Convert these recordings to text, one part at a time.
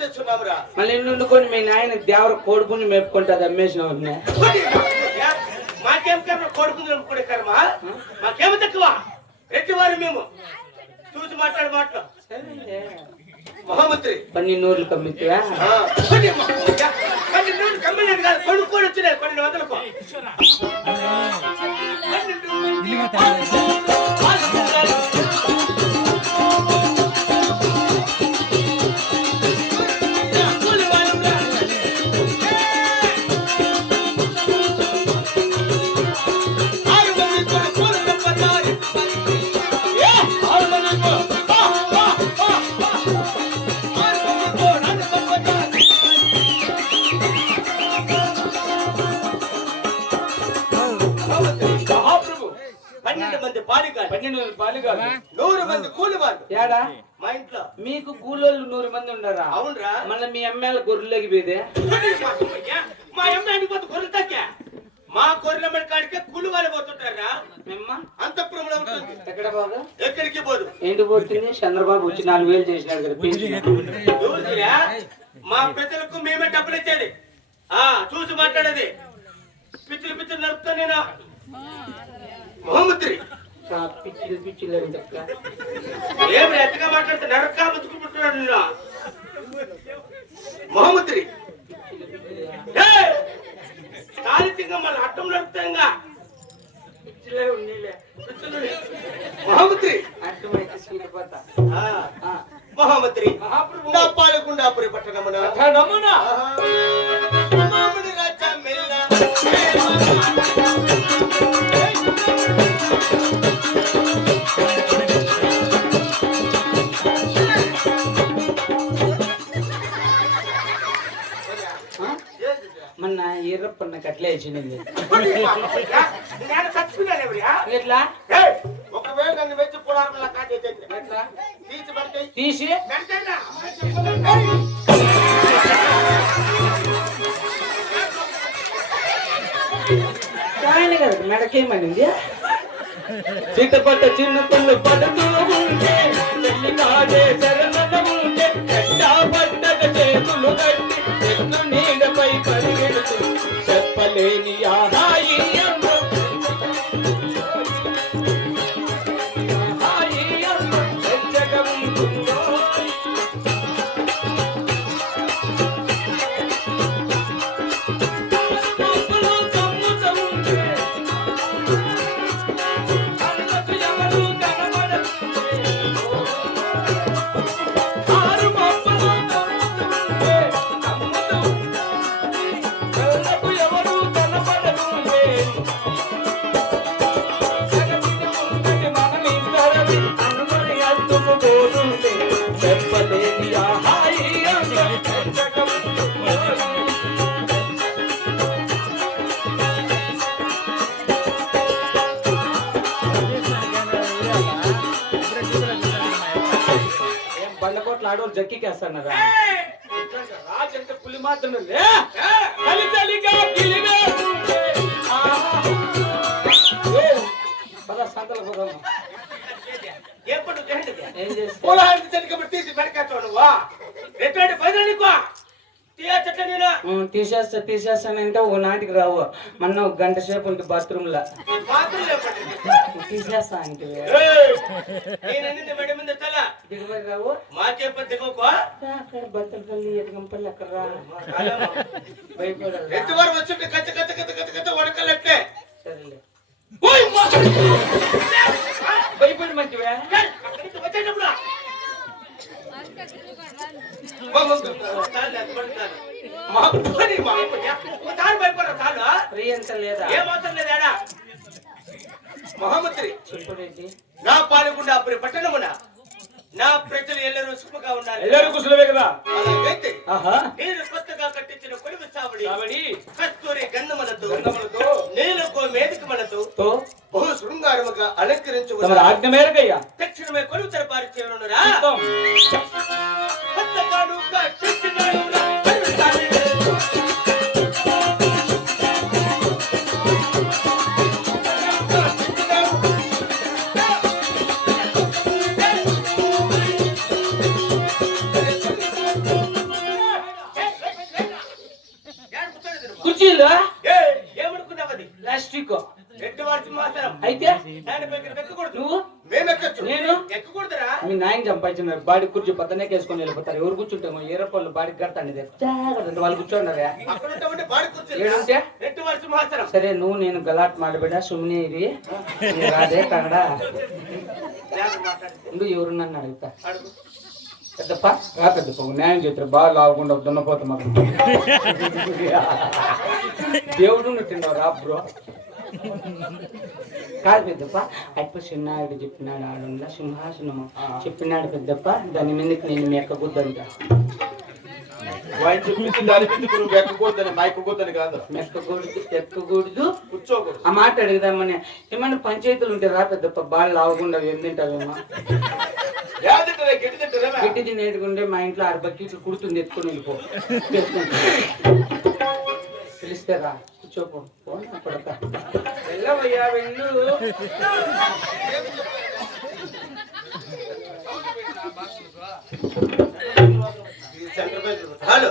చేస్తున్నావురా? మళ్ళీ వండుకొని మీ నాయన దేవర కోడుకుని మేపుకుంటుంది అమ్మేసినావు. మాకేం కర్మ, కోడుకుని నమ్ముకునే కర్మ మాకేమో తక్కువ. రెడ్డివారు మేము చూసి మాట్లాడు మాటలు. మహామంత్రి 12 కమ్మిత్తివా? 12 కమ్మిలేదు కాదు, కొనుక్కొని వచ్చినాయి 1200కు. ఏడా మా ఇంట్లో మీకు కూలోళ్ళు 100 మంది ఉండరా? అవునరా. మళ్ళీ మీ అమ్మాయిల గొర్రెలకి పోయితే మా అమ్మాయి గొర్రెలు తగ్గా మా గొర్రెల మన కాడికే కూలి వాళ్ళు పోతుంటారా? అంతఃపురంలో ఉంటుంది. ఎక్కడ పోదు? ఎక్కడికి పోదు. ఏంటి పోతుంది? చంద్రబాబు వచ్చి 4000 చేసినాడు కదా. మా ప్రజలకు మేమే డబ్బులు ఇచ్చేది. చూసి మాట్లాడేది. పిచ్చిలు పిచ్చిలు నడుపుతా నేను. మహమ్మద్రి పిచ్చిలు ఏమి ఎత్తగా మాట్లాడితే నరకా ముతుకుంటున్నాడు. మహమ్మద్రి సాహిత్యంగా మళ్ళీ అడ్డం నడుపుతాంగా. మహమ్మద్రి మహమ్మద్రి నా పాలకుండాపురి పట్టణమున మొన్న ఈరప్పన్నకి అట్లే ఇచ్చింది. ఎట్లా? ఒకవేళ నన్ను వెచ్చి పొలాల తీసి ఆయన కదా మెడకేమనింది. చిట్టపట్ట చిన్న పళ్ళు పడుతూ ఉంటే కాదే శరణత ఉంటే పట్టక చేతులు కట్టి చెట్టు నీడపై పరిగెడుతూ చెప్పలేని ఆహాయి ఆడవాళ్ళు జక్కికేస్తాడు. రాజంటే పులి మాత్రమే సంతల తీసి పెడతావు నువ్వు. ఎటువంటి పైన తీసేస్తానంటే ఒక నాటికి రావు. మొన్న 1 గంట సేపు ఉంటే బాత్రూమ్ లా తీసేస్తా అంటే దిగుబడి రావు. బత్తల పల్లి ఎదగంపల్లి అక్కడ రా. సరేలే భయపడి మంచివే. మహమ్మద్రి నా పాలకుండాపురి పట్టణమున నా ప్రజలు ఎల్లరూ సుఖంగా ఉండాలి. ఎల్లరూ కుశలమే కదా. అలాగైతే నేను కొత్తగా కట్టించిన కొలువు సావడి కస్తూరి గంధములతో నేలకు మేధికములతో బహు శృంగారముగా అలంకరించు ఆజ్ఞ మేరకయ్యా. తక్షణమే కొలువు తరపారి చేయనురా. ఎక్కకూడదురా. మీ నాయన సంపాదించినారు బాడీ కూర్చో పక్కనే వేసుకొని వెళ్ళిపోతారు. ఎవరు కూర్చుంటాము ఏ రూపాయలు బాడీకి కడతాండి జాగ్రత్త వాళ్ళు కూర్చోండారా అక్కడ ఉంటామంటే బాడీ కూర్చోండి. ఏడుంటే నెట్టు వర్ష మహాసరం. సరే నువ్వు నేను గలాట్ మాడబిడ్డ సుమ్ని ఇది రాదే కన్నడ నువ్వు ఎవరున్నా అడుగుతా. అడుగు. పెద్దప్ప రా పెద్దప్ప న్యాయం చేస్తారు బాగా లావకుండా దున్నపోతా మాకు దేవుడు తిన్నావు రా బ్రో. కాదు పెద్దప్ప అయిపో చిన్నాడు చెప్పినాడు ఆడుందా సింహాసనము చెప్పినాడు పెద్దప్ప దాని మీదకి నేను మెక్కకూడదంట. ఎక్కకూడదు కూర్చోకూడదు. ఆ మాట అడుగుదామని ఏమన్నా పంచాయతీలు ఉంటే రా పెద్దప్ప బాగా లావకుండా ఏం తింటావేమో గట్టి తినేటుకుంటే మా ఇంట్లో 6 బకెట్లు కుడుతుంది ఎత్తుకొని వెళ్ళిపో పిలిస్తే రా కూర్చోపో పడక వెళ్ళవయ్యా వెళ్ళు. హలో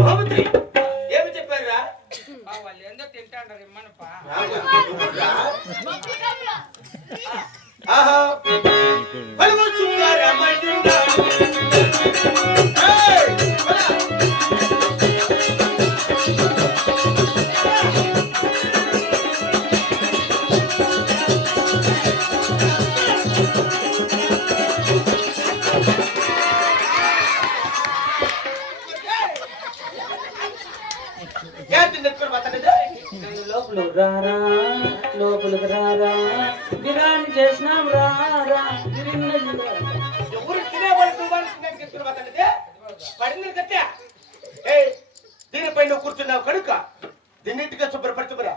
మహామంత్రి ఏమి చెప్పారా? వాళ్ళు ఏందో తింటాంటారు ఇమ్మనప్పా. ఆహా బలవ సుందరమయ్యుండాడు. లోపలికి రారా బిర్యానీ చేసినాం రారా ఎవరు తినేవాళ్ళు పడింది కట్టా. దీనిపై నువ్వు కూర్చున్నావు కనుక దీన్నింటిగా శుభ్రపరచుకురా.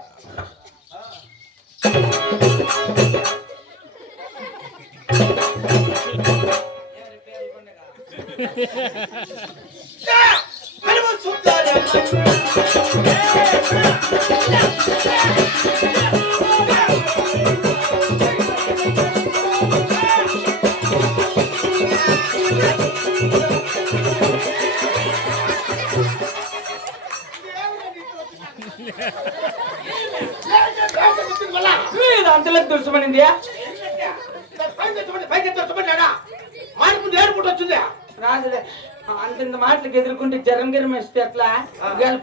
అంతలోకి తులసిమనింది మాడిపోతే ఏడుపుంటు వచ్చిందా? రాదులే అంత మాటలకు ఎదుర్కొంటే జ్వరం గిరం వేస్తే అట్లా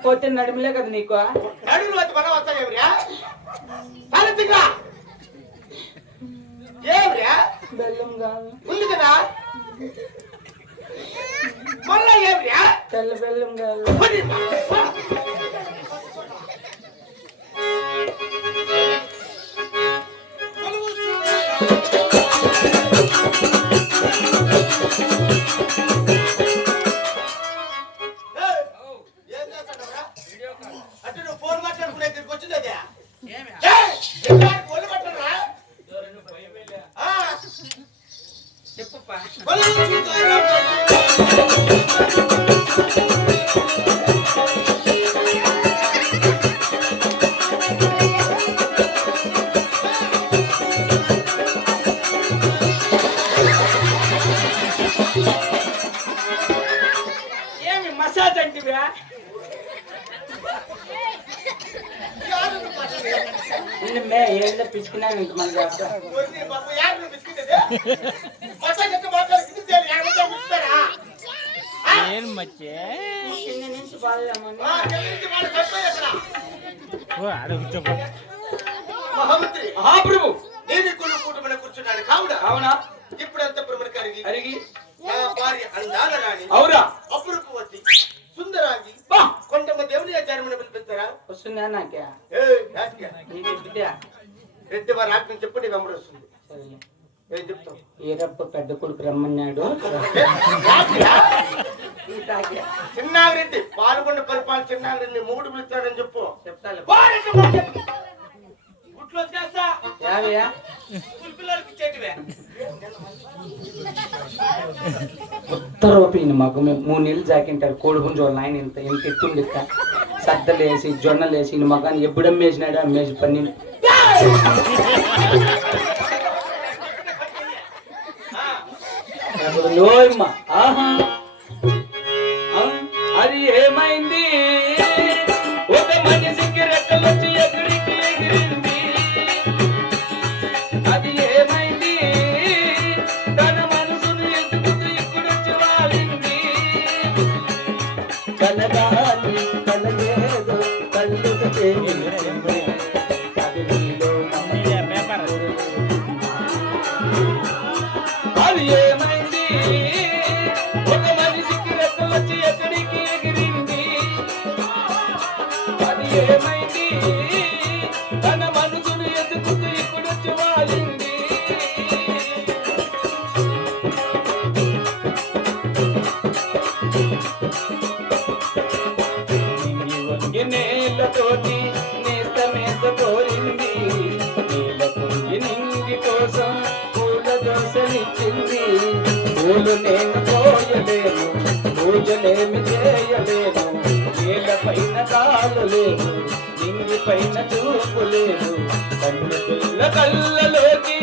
పోతే నడిమిలే కదా నీకు నడుములు వచ్చి మనం వస్తాయి. ఏమిరా బెల్లం కాదు ఉంది కదా మళ్ళా ఏమిరా తెల్ల బెల్లం కాదు. అంటే నువ్వు ఫోన్ మాట్లాడుకునే ఇక్కడికి వచ్చింది అదే చెప్పప్పా. ఏమి మసాజ్ అంటివా? ఏదో పిచ్చుకున్నా ఇంక మన కూర్చున్నాడు కావుడా. అవునా ఇప్పుడు అంత ప్రముఖ అరిగి నా భార్య అందాల రాణి అవురా అపురూపవతి సుందరాంగి కొంతమంది దేవుని ఆచారమని పిలిపిస్తారా? వస్తుందా నాకే రెడ్డి వారి ఆజ్ఞ చెప్పు నీ వెంబడి వస్తుంది. ఏం చెప్తావు? ఏరప్ప పెద్ద కొడుకు రమ్మన్నాడు. చిన్నారెడ్డి పాల్గొండ పరిపాలన చిన్నారెడ్డి మూడు పిలుస్తాడని చెప్పు. చెప్తాను గుట్లో చేస్తా యావయ్యా పిల్లలకి ఇచ్చేటివే. ఉత్తరూపి మాకు మేము 3 నెలలు జాకింటారు కోడిపుంజు వాళ్ళ ఆయన ఇంత ఎంత ఎత్తుండి సద్దలేసి జొన్నలేసి ఈయన మగాన్ని ఎప్పుడు అమ్మేసినాడు అమ్మేసి పని లోయమ్మ అది ఏమైంది ఒక మనిషికి రెక్కలు వచ్చి ఎక్కడికి ఎగిరింది అది ఏమైంది ఒక మనిషికి రెక్కలొచ్చి ఎక్కడికి ఎగిరింది, అది ఏమైంది? తన మనసును ఎదుగుతూ ఇక్కడొచ్చి వాలింది. వంగి నేలతోటి నేస్తమేత కోరింది, నీల పొంగి నింగి కోసం పూల దోసనిచ్చింది. పూలు నేను కోయలేను, పూజలేమి చేయలేను, నేల పైన కాలు లేవు, నింగి పైన చూపు లేవు, కన్ను పిల్ల కళ్ళలోకి